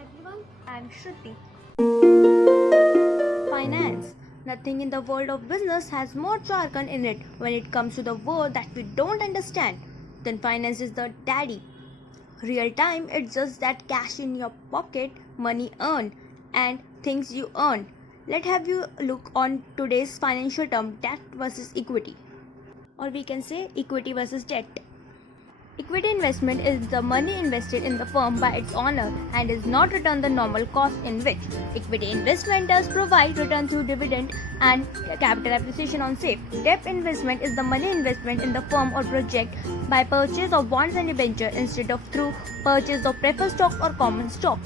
everyone, I'm Shruti. Finance. Nothing in the world of business has more jargon in it when it comes to the word that we don't understand. Then finance is the daddy. Real time, it's just that cash in your pocket, money earned, and things you earn. Let's have you look on today's financial term debt versus equity. Or we can say equity versus debt. Equity investment is the money invested in the firm by its owner and is not return the normal cost in which equity investment does provide return through dividend and capital appreciation on safe. Debt investment is the money investment in the firm or project by purchase of bonds and debenture instead of through purchase of preferred stock or common stock.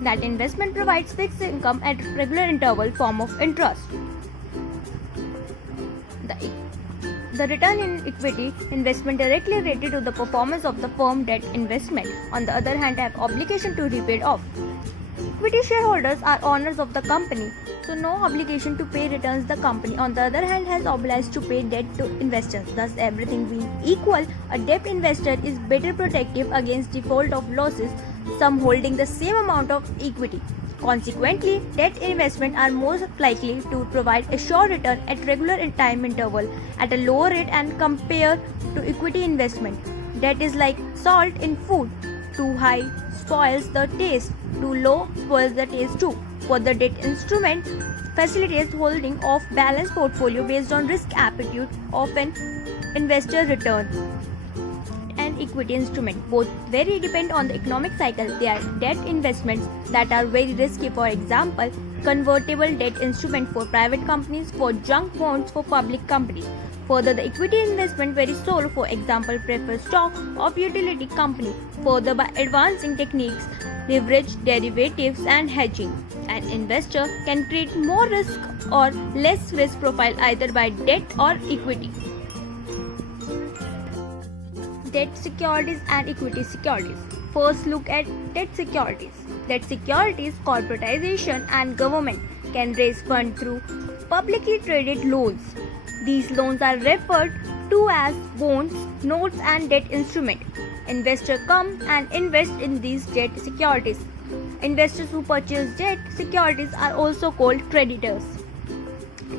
That investment provides fixed income at regular interval form of interest. The return in equity investment directly related to the performance of the firm. Debt investment, on the other hand, have obligation to repay off. Equity shareholders are owners of the company, so no obligation to pay returns. The company, on the other hand, has obliged to pay debt to investors. Thus, everything being equal, a debt investor is better protective against default of losses, some holding the same amount of equity. Consequently, debt investments are most likely to provide a sure return at regular time interval at a lower rate and compared to equity investment. Debt is like salt in food. Too high spoils the taste, too low spoils the taste too. For the debt instrument facilitates holding of balanced portfolio based on risk appetite of an investor return and equity instrument. Both very depend on the economic cycle. They are debt investments that are very risky. For example, convertible debt instrument for private companies, for junk bonds for public companies. Further, the equity investment very sole, for example, preferred stock of utility company. Further, by advancing techniques, leverage, derivatives, and hedging, an investor can create more risk or less risk profile either by debt or equity. Debt securities and equity securities. First, look at debt securities. Debt securities, corporatization, and government can raise funds through publicly traded loans. These loans are referred to as bonds, notes, and debt instruments. Investors come and invest in these debt securities. Investors who purchase debt securities are also called creditors.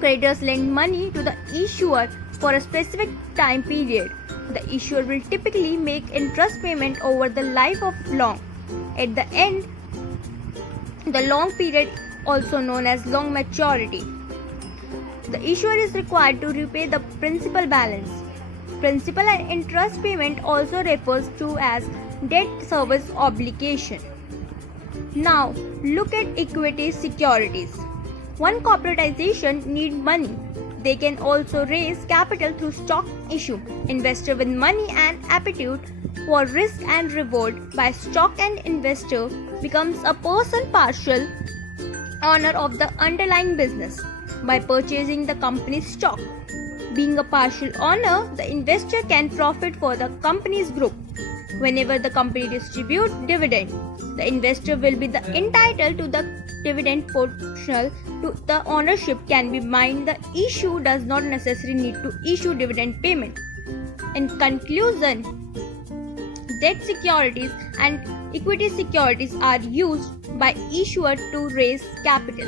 Creditors lend money to the issuer for a specific time period. The issuer will typically make interest payment over the life of loan. At the end, the long period, also known as long maturity, the issuer is required to repay the principal balance. Principal and interest payment also refers to as debt service obligation. Now, look at equity securities. One corporatization need money. They can also raise capital through stock issue. Investor with money and appetite for risk and reward by stock and investor becomes a person partial owner of the underlying business by purchasing the company's stock. Being a partial owner, the investor can profit for the company's group. Whenever the company distributes dividend, the investor will be entitled to the dividend proportional to the ownership can be mined. The issue does not necessarily need to issue dividend payment. In conclusion, debt securities and equity securities are used by issuer to raise capital.